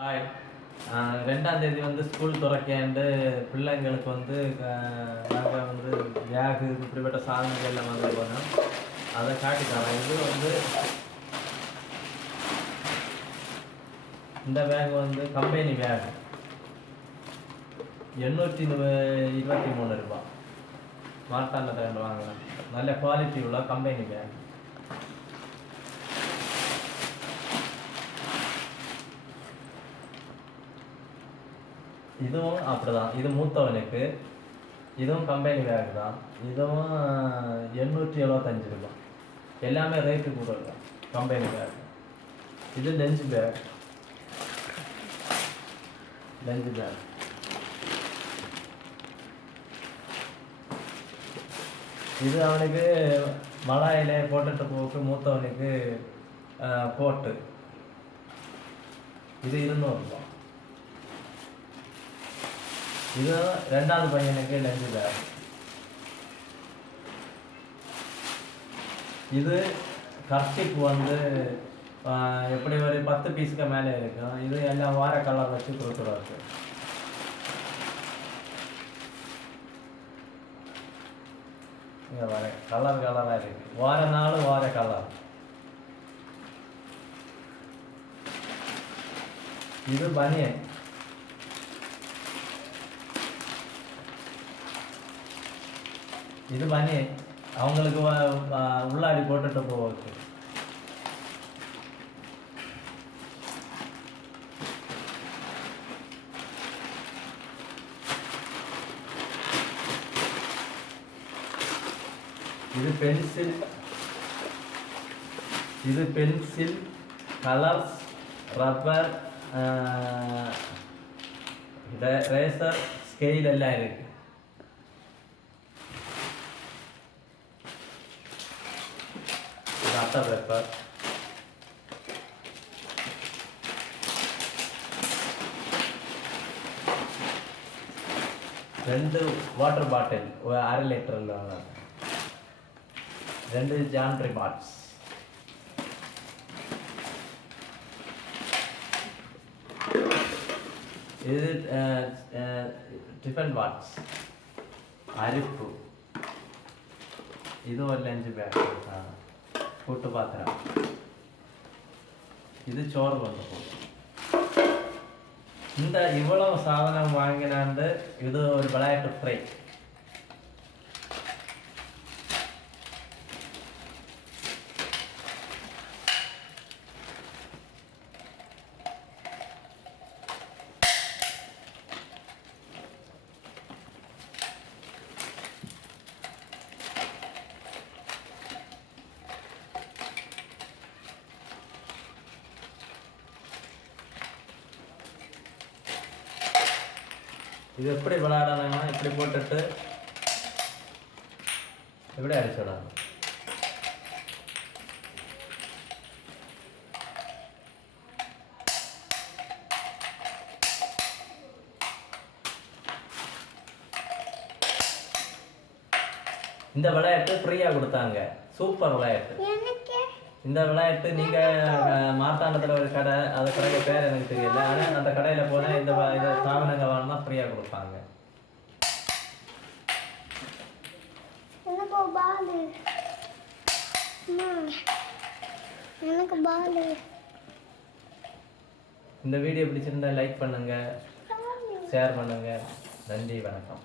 Hi. 2ஆம் தேதி வந்து ஸ்கூல் துறக்கேண்டு பிள்ளைங்களுக்கு வந்து நாங்கள் வந்து பேகு இப்படிப்பட்ட சாதனங்கள் எல்லாம் வந்து போனோம். அதை காட்டித்தரோம். இது வந்து இந்த பேக் வந்து கம்பெனி பேக் 823 ரூபா. மார்த்தாண்டத்தில் வாங்கினேன். நல்ல குவாலிட்டி உள்ள கம்பெனி பேக். இதுவும் அப்படிதான். இது மூத்தவனுக்கு. இதுவும் கம்பெனி பேக் தான். இதுவும் 875 ரூபா. எல்லாமே ரேட்டு கூட இல்லை. Company bag. இது லஞ்ச் பேக். இது அவனுக்கு மலாயிலே போட்டுட்டு போக்கு மூத்தவனுக்கு கோட்டு. இது 200 ரூபா. இது 2வது பையனுக்கு லஞ்சு பேக். இது கர்ச்சிப் வந்து எப்படி ஒரு 10 பீஸுக்கு மேலே இருக்கும். இது எல்லாம் வார கலர் வச்சு கொடுத்துருக்கு. இங்கே வர கலராக இருக்கு. வார நாள் வார கலர். இது பனியன். இது பனியன் அவங்களுக்கு உள்ளாடி போட்டுட்டு போவது. இது pencil colours rubber razor scale எல்லாம் இருக்கு. அட்டை பேப்பர். ரெண்டு வாட்டர் பாட்டில் 1/2 லிட்டரில் 2 ஜான்ட்ரி பாட்ஸ். இது டிஃபன் பாட்ஸ். அரிப்பு. இது ஒரு லஞ்சு பேக். கூட்டு பாத்திரம். இது சோறு கொண்டு போகும். இந்த இவ்வளவு சாதனம் வாங்கினாண்டு இது ஒரு விளையாட்டு ஃப்ரை. இது எப்படி விளையாடணும்னா இப்படி போட்டுட்டு எப்படி அடிச்சிடணும். இந்த விளையாட்டு ஃப்ரீயாக கொடுத்தாங்க. சூப்பர் விளையாட்டு. இந்த விளையாட்டு நீங்கள் மார்த்தாண்டத்தில் ஒரு கடை, அந்த கடைக்கு பேர் எனக்கு தெரியல. ஆனால் அந்த கடையில் போனால் இந்த சாதனங்கள் வாங்கினா ஃப்ரீயாக கொடுப்பாங்க. இந்த வீடியோ பிடிச்சிருந்தா லைக் பண்ணுங்க, ஷேர் பண்ணுங்க. நன்றி, வணக்கம்.